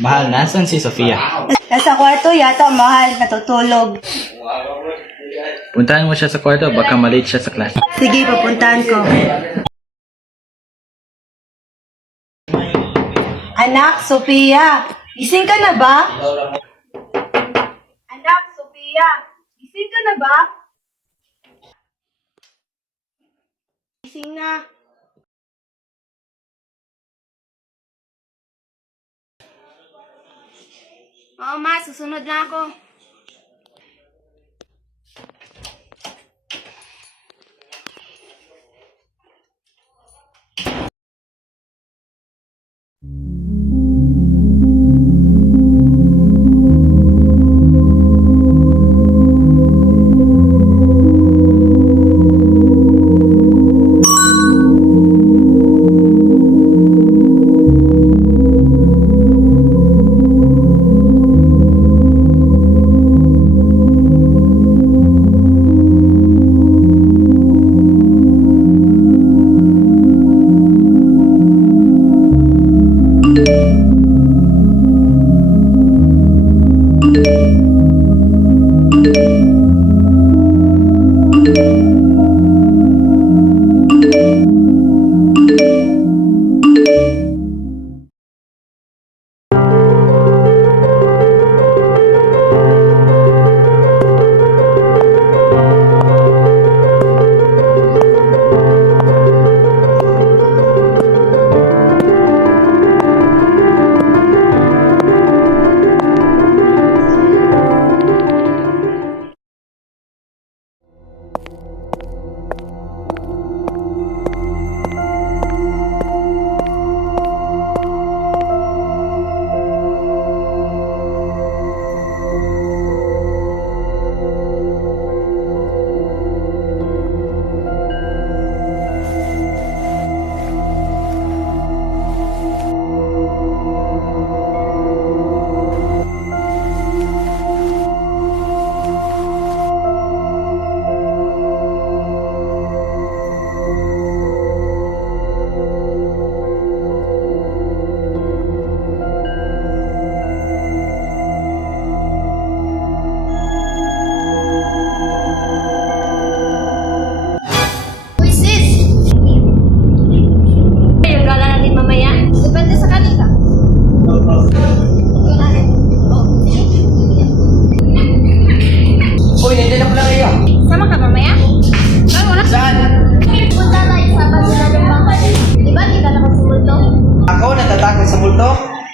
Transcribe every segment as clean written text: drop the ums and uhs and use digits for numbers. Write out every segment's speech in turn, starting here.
Mahal, nasan si Sofia? Nasa kwarto yata, mahal. Natutulog. Puntahan mo siya sa kwarto, baka malate siya sa class. Sige, pupuntahan ko. Anak, Sofia. Gising ka na ba? Anak, Sofia. Gising ka na ba? Gising na. Oo, ma. Susunod na ako.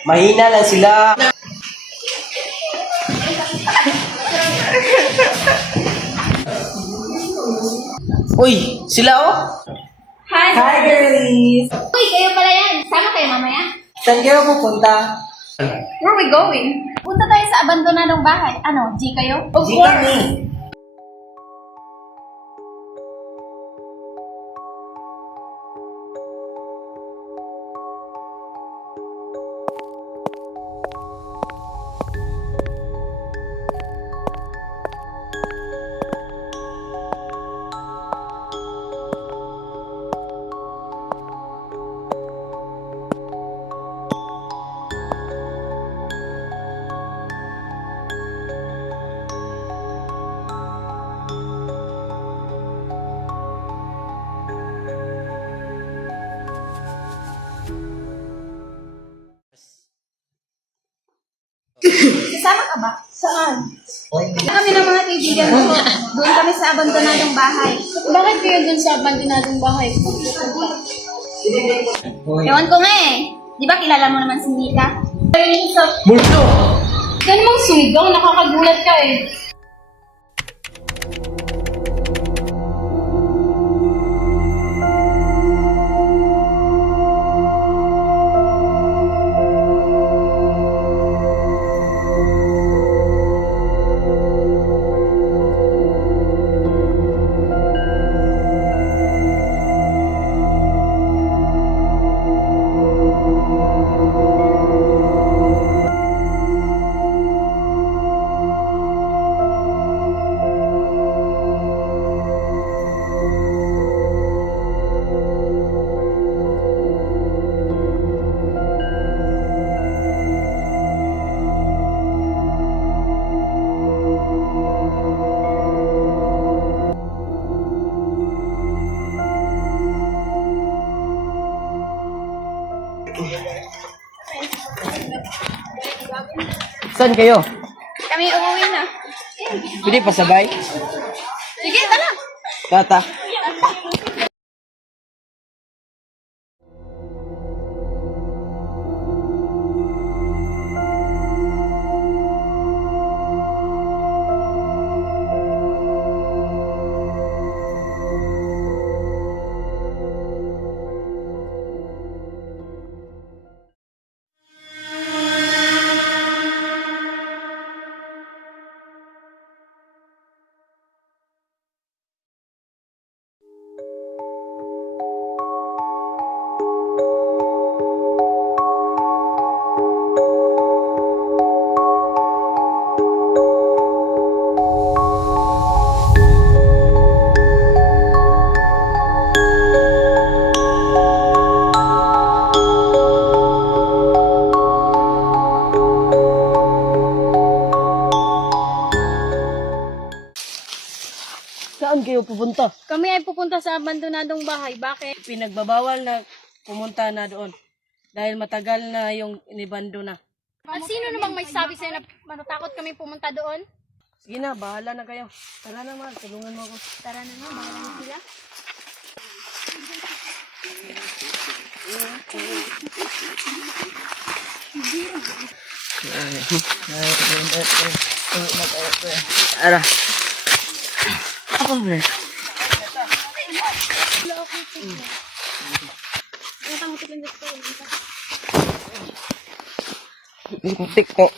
Mahina lang sila. Uy, sila oh. Hi, girlies! Uy, kayo pala yan. Sama kayo mamaya. Saan kayo pupunta? Where are we going? Punta tayo sa abandonadong bahay. Ano, G kayo? G kami. Sasama ka ba? Saan? Kami ng mga kaibigan ko. Doon kami sa abandonadong bahay. Bakit kayo dun sa abandonadong bahay? Ewan ko nga eh. Di ba kilala mo naman si Mika? Multo! Ganun mong sumigaw, nakakagulat ka eh. Saan kayo? Kami uuwi na. Pwede pasabay? Sige, tara. Tata. Saan kayo pupunta? Kami ay pupunta sa abandonadong bahay. Bakit? Pinagbabawal na pumunta na doon. Dahil matagal na yung inibando na. At sino namang may sabi sa'yo na matatakot kami pumunta doon? Sige na, bahala na kayo. Tara na, Mal. Tulungan mo ako. Tara na nga, bahala na sila. Tara. Ako, Mal. Tik ko.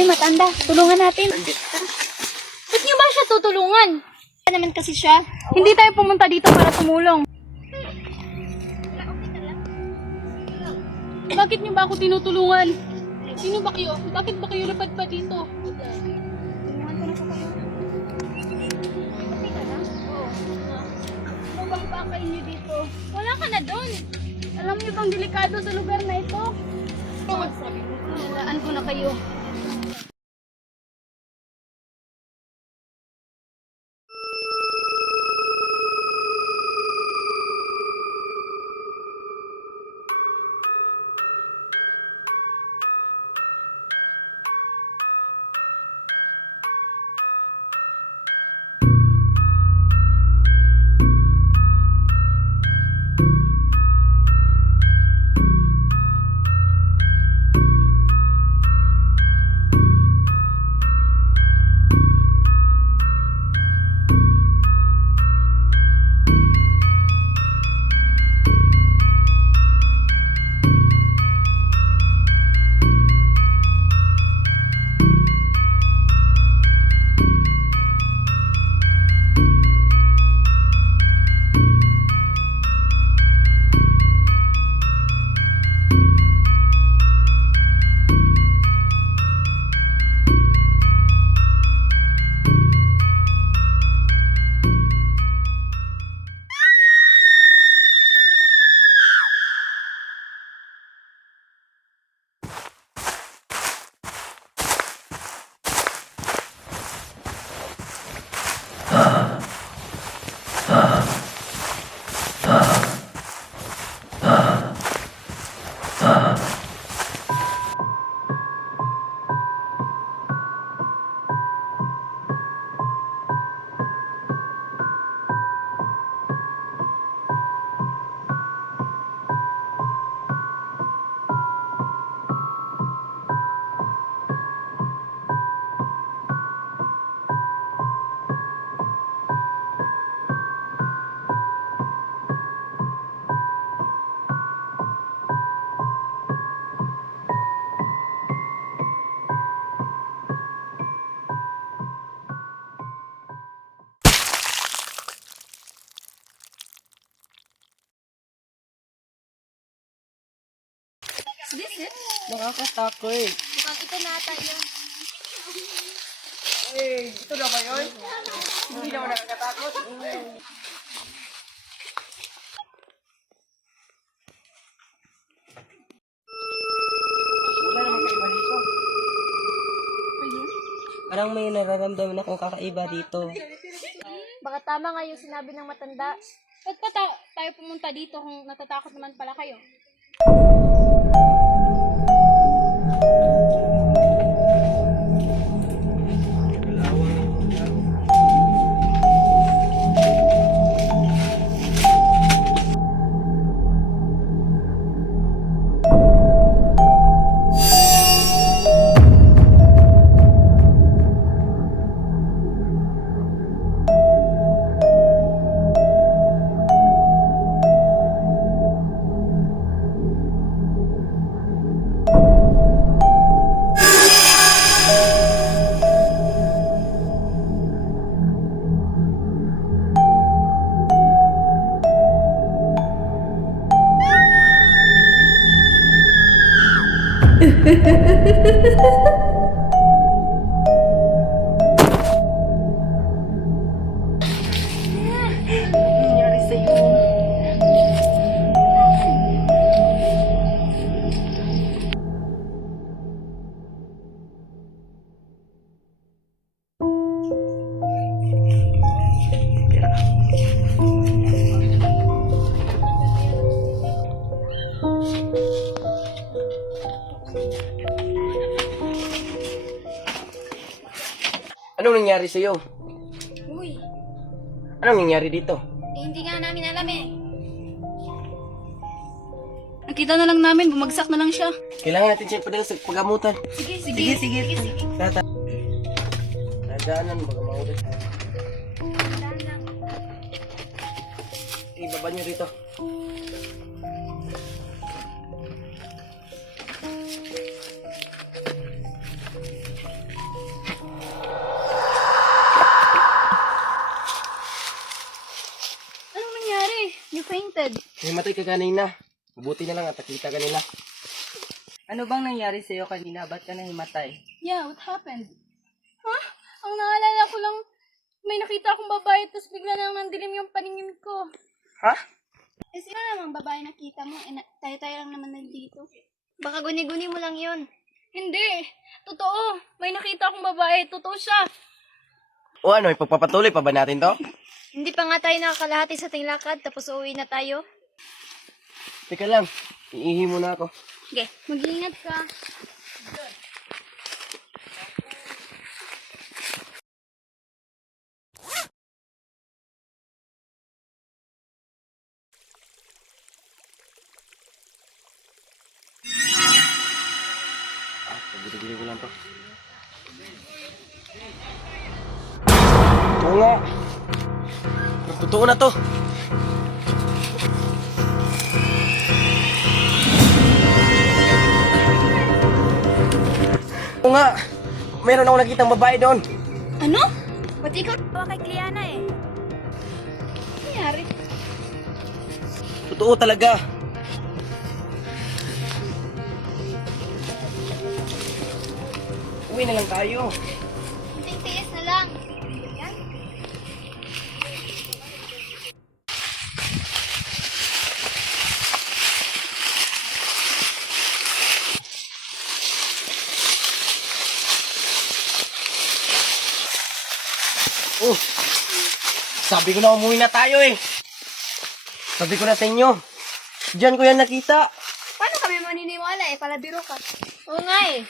Ay, matanda. Tulungan natin. Ba't niyo ba siya tutulungan? Kaya naman kasi siya. Hindi tayo pumunta dito para tumulong. Bakit niyo ba ako tinutulungan? Sino ba kayo? Bakit ba kayo napadpa dito? Tulungan ko na po kayo. Okay ka na? Oo. Ano bang pakain niyo dito? Wala ka na doon. Alam niyo bang delikado sa lugar na ito? Nalaan ko na kayo. Nakakatakot. Mukhang ito na ata yun. Ito na ba yun? Hindi naman nakakatakot. Wala naman kaiba dito. Parang may nararamdaman akong kakaiba dito. Baka tama nga yung sinabi ng matanda. Ba't pa tayo pumunta dito kung natatakot naman pala kayo? Nangyari sa'yo. Anong nangyari sa'yo? Uy, Anong nangyari dito? hindi nga namin alam eh. Nakita na lang namin, bumagsak na lang siya. Kailangan natin siya ipadala sa pagamutan. Sige. Nadaanan, baga maulit. Ibaba niyo rito. Anong nangyari? You fainted. Himatay ka kanina. Mabuti na lang at nakita ka nila. Ano bang nangyari sa'yo kanina? Ba't ka nahimatay? Yeah, what happened? Ang naalala ko lang, may nakita akong babae, tapos bigla nang nandilim yung paningin ko. Ha? Eh, sino namang babae nakita mo? Tayo-tayo lang naman nandito. Baka guni-guni mo lang yun. Hindi. Totoo. May nakita akong babae. Totoo siya. O ano, ipagpapatuloy pa ba natin to? Hindi pa nga tayo nakakalahati sa ating lakad, tapos uuwi na tayo. Teka lang, iihi muna ako. Okay, mag-iingat ka. Pagdili ko lang to. Oo nga. Totoo na to. Oo nga. Meron ako nakitang babae doon. Ano? Ba't ikaw tawa kay Cliana eh? Ano nangyari? Totoo talaga. Uwi na lang tayo. Kunting tiis na lang. Yan. Oh, sabi ko na umuwi na tayo eh. Sabi ko na sa inyo. Diyan ko yan nakita. Paano kami maniniwala eh? Palabiro ka. Oo nga eh.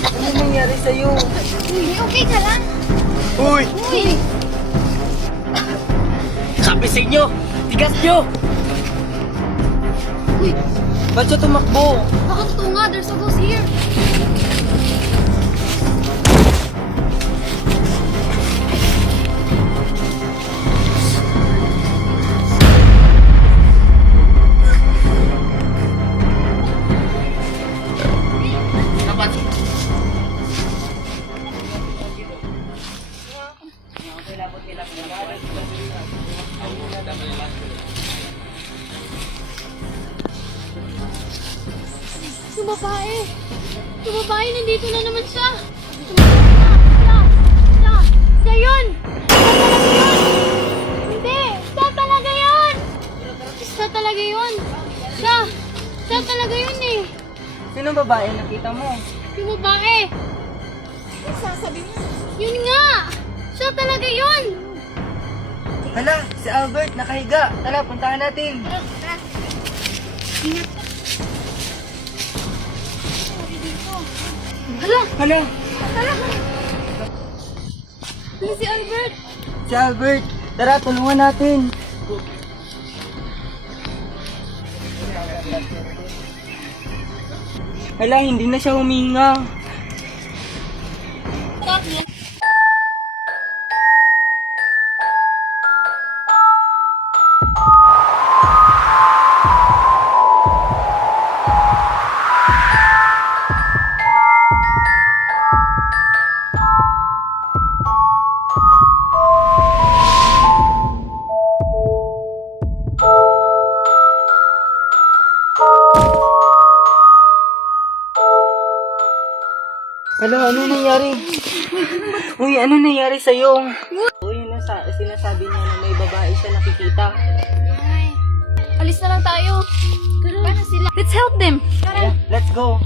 Ano nangyari sa'yo? Uy, okay ka lang? Uy! Uy! Sabi sa inyo! Tigas nyo! Uy! Ba't siya tumakbo? Baka totoo nga, there's a ghost here. babae. Yung babae, nandito na naman siya. Siya yun! Hindi! Siya talaga yun! Siya talaga yun! Siya talaga yun eh! Sino babae nakita mo? Yung babae! Sasabi mo. Yun nga! Siya talaga yun! Hala, si Albert nakahiga. Tara, puntahan natin. Hala! Hala, Ano si Albert? si Albert. Tara, tulungan natin. Hala, hindi na siya huminga. Hala, ano nangyari? Uy, ano nangyari sa'yo? Uy, sinasabi niya na may babae siya nakikita. Ay, alis na lang tayo. Paano sila? Let's help them. Yeah, let's go.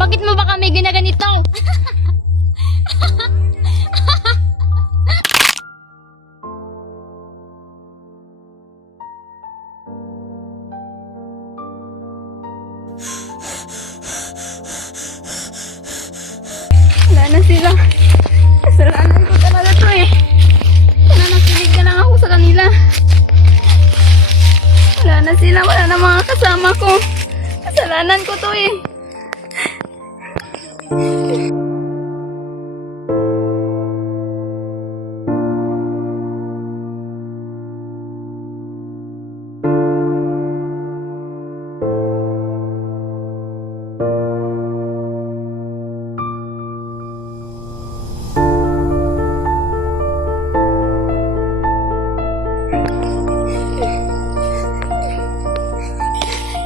Bakit mo ba kami ginaganito? Wala na sila. Kasalanan ko talaga to eh. Sana nakinig na lang ako sa kanila. Wala na sila. Wala na mga kasama ko. Kasalanan ko to eh.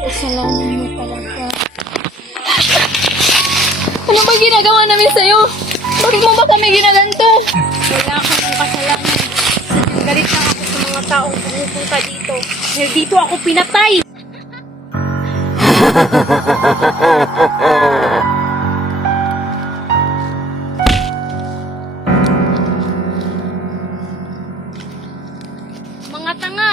Kasalanan mo talaga. Ano ba ginagawa namin sa'yo? Bakit mo ba kami ginaganto? Wala ka ng kasalanan. Galit lang ako sa mga taong pumupunta dito. Dahil dito ako pinatay. Mga tanga!